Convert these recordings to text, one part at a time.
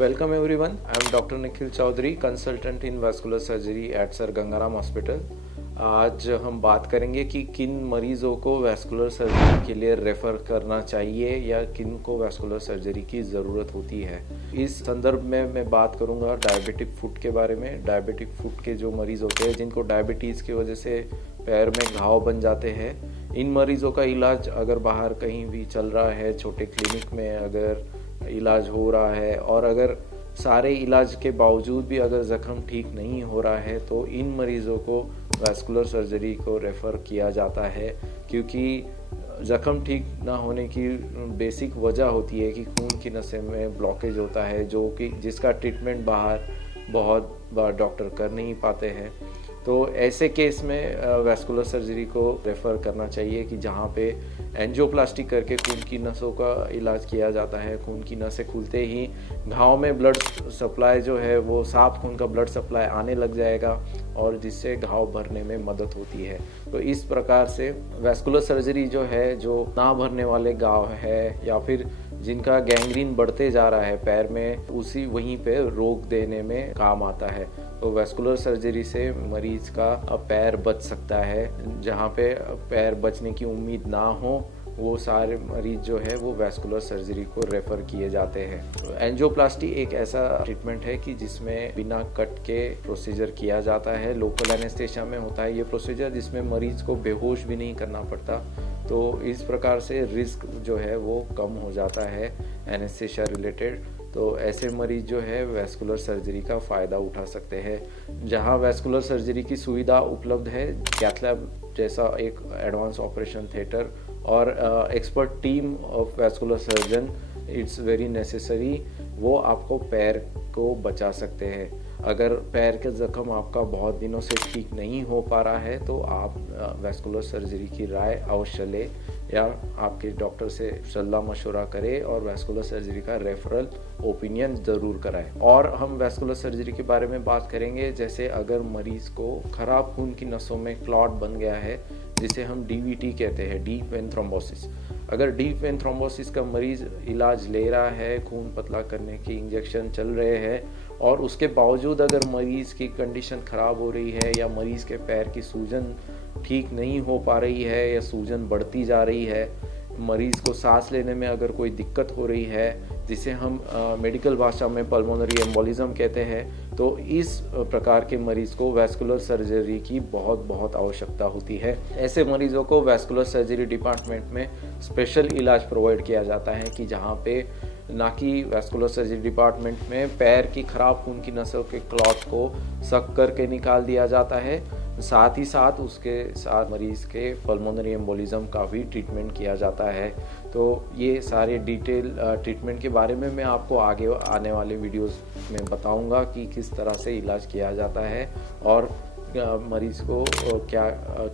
Welcome everyone. I am Dr. Nikhil Chaudhary, consultant in vascular surgery at sir Gangaram hospital. आज हम बात करेंगे कि किन मरीजों को वैस्कुलर सर्जरी के लिए रेफर करना चाहिए या किन को वैस्कुलर सर्जरी की ज़रूरत होती है। इस संदर्भ में मैं बात करूंगा डायबिटिक फुट के बारे में। डायबिटिक फुट के जो मरीज होते हैं जिनको डायबिटीज़ की वजह से पैर में घाव बन जाते हैं, इन मरीजों का इलाज अगर बाहर कहीं भी चल रहा है, छोटे क्लिनिक में अगर इलाज हो रहा है और अगर सारे इलाज के बावजूद भी अगर ज़ख्म ठीक नहीं हो रहा है तो इन मरीज़ों को वैस्कुलर सर्जरी को रेफ़र किया जाता है, क्योंकि ज़ख्म ठीक ना होने की बेसिक वजह होती है कि खून की नसें में ब्लॉकेज होता है, जो कि जिसका ट्रीटमेंट बाहर बहुत बार डॉक्टर कर नहीं पाते हैं। तो ऐसे केस में वैस्कुलर सर्जरी को रेफ़र करना चाहिए कि जहाँ पे एंजियोप्लास्टी करके खून की नसों का इलाज किया जाता है। खून की नसें खुलते ही घाव में ब्लड सप्लाई जो है वो साफ खून का ब्लड सप्लाई आने लग जाएगा और जिससे घाव भरने में मदद होती है। तो इस प्रकार से वैस्कुलर सर्जरी जो है, जो ना भरने वाले घाव है या फिर जिनका गैंग्रीन बढ़ते जा रहा है पैर में, उसी वहीं पे रोक देने में काम आता है। तो वैस्कुलर सर्जरी से मरीज का पैर बच सकता है। जहाँ पे पैर बचने की उम्मीद ना हो वो सारे मरीज जो है वो वैस्कुलर सर्जरी को रेफर किए जाते हैं। तो एंजियोप्लास्टी एक ऐसा ट्रीटमेंट है कि जिसमें बिना कट के प्रोसीजर किया जाता है। लोकल एनेस्थेसिया में होता है ये प्रोसीजर, जिसमें मरीज को बेहोश भी नहीं करना पड़ता। तो इस प्रकार से रिस्क जो है वो कम हो जाता है एनेस्थेसिया रिलेटेड। तो ऐसे मरीज जो है वैस्कुलर सर्जरी का फ़ायदा उठा सकते हैं। जहां वैस्कुलर सर्जरी की सुविधा उपलब्ध है, कैथ लैब जैसा एक एडवांस ऑपरेशन थिएटर और expert team of vascular surgeon, it's very necessary, वो आपको पैर को बचा सकते हैं। अगर पैर के ज़ख्म आपका बहुत दिनों से ठीक नहीं हो पा रहा है तो आप वैस्कुलर सर्जरी की राय अवश्य लें या आपके डॉक्टर से सलाह मशवरा करें और वैस्कुलर सर्जरी का रेफरल ओपिनियन ज़रूर कराएं। और हम वैस्कुलर सर्जरी के बारे में बात करेंगे, जैसे अगर मरीज को ख़राब खून की नसों में क्लॉट बन गया है, जिसे हम DVT कहते हैं, डीप वेन थ्रोम्बोसिस। अगर डीप वेन थ्रोम्बोसिस का मरीज इलाज ले रहा है, खून पतला करने के इंजेक्शन चल रहे हैं और उसके बावजूद अगर मरीज़ की कंडीशन ख़राब हो रही है या मरीज़ के पैर की सूजन ठीक नहीं हो पा रही है या सूजन बढ़ती जा रही है, मरीज़ को सांस लेने में अगर कोई दिक्कत हो रही है, जिसे हम मेडिकल भाषा में पल्मोनरी एम्बोलिज्म कहते हैं, तो इस प्रकार के मरीज़ को वैस्कुलर सर्जरी की बहुत आवश्यकता होती है। ऐसे मरीज़ों को वैस्कुलर सर्जरी डिपार्टमेंट में स्पेशल इलाज प्रोवाइड किया जाता है कि जहाँ पे ना कि वैस्कुलर सर्जरी डिपार्टमेंट में पैर की खराब खून की नसों के क्लॉट को सक करके निकाल दिया जाता है, साथ ही साथ उसके साथ मरीज़ के पल्मोनरी एम्बोलिज्म का भी ट्रीटमेंट किया जाता है। तो ये सारे डिटेल ट्रीटमेंट के बारे में मैं आपको आगे आने वाले वीडियोस में बताऊंगा कि किस तरह से इलाज किया जाता है और मरीज़ को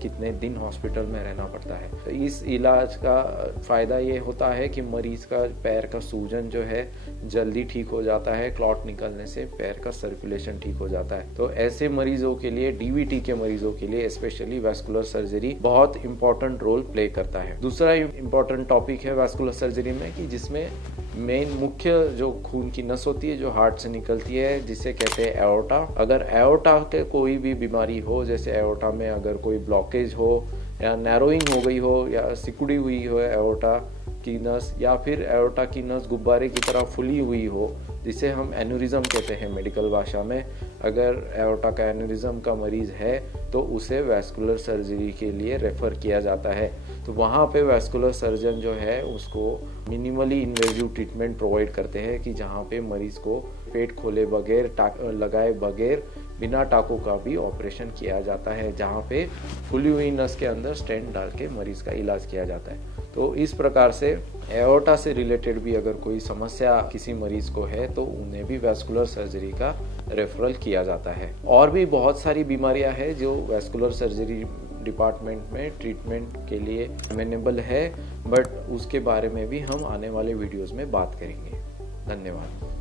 कितने दिन हॉस्पिटल में रहना पड़ता है। तो इस इलाज का फ़ायदा ये होता है कि मरीज़ का पैर का सूजन जो है जल्दी ठीक हो जाता है, क्लॉट निकलने से पैर का सर्कुलेशन ठीक हो जाता है। तो ऐसे मरीजों के लिए, DVT के मरीजों के लिए स्पेशली वैस्कुलर सर्जरी बहुत इंपॉर्टेंट रोल प्ले करता है। दूसरा इंपॉर्टेंट टॉपिक है वैस्कुलर सर्जरी में कि जिसमें मेन मुख्य जो खून की नस होती है जो हार्ट से निकलती है, जिसे कहते हैं एओर्टा। अगर एओर्टा के कोई भी बीमारी हो, जैसे एओर्टा में अगर कोई ब्लॉकेज हो या नैरोइंग हो गई हो या सिकुड़ी हुई हो एओर्टा की नस, या फिर एओर्टा की नस गुब्बारे की तरह फुली हुई हो, जिसे हम एन्यूरिज्म कहते हैं मेडिकल भाषा में, अगर एओर्टा का एन्यूरिज्म का मरीज है तो उसे वैस्कुलर सर्जरी के लिए रेफ़र किया जाता है। तो वहाँ पे वैस्कुलर सर्जन जो है उसको मिनिमली इन्वेजिव ट्रीटमेंट प्रोवाइड करते हैं कि जहाँ पे मरीज़ को पेट खोले बगैर, टाक लगाए बगैर, बिना टाकों का भी ऑपरेशन किया जाता है, जहाँ पे फुली हुई नस के अंदर स्टेंट डाल के मरीज़ का इलाज किया जाता है। तो इस प्रकार से एओर्टा से रिलेटेड भी अगर कोई समस्या किसी मरीज को है तो उन्हें भी वैस्कुलर सर्जरी का रेफरल किया जाता है। और भी बहुत सारी बीमारियां हैं जो वैस्कुलर सर्जरी डिपार्टमेंट में ट्रीटमेंट के लिए अवेलेबल है, बट उसके बारे में भी हम आने वाले वीडियोस में बात करेंगे। धन्यवाद।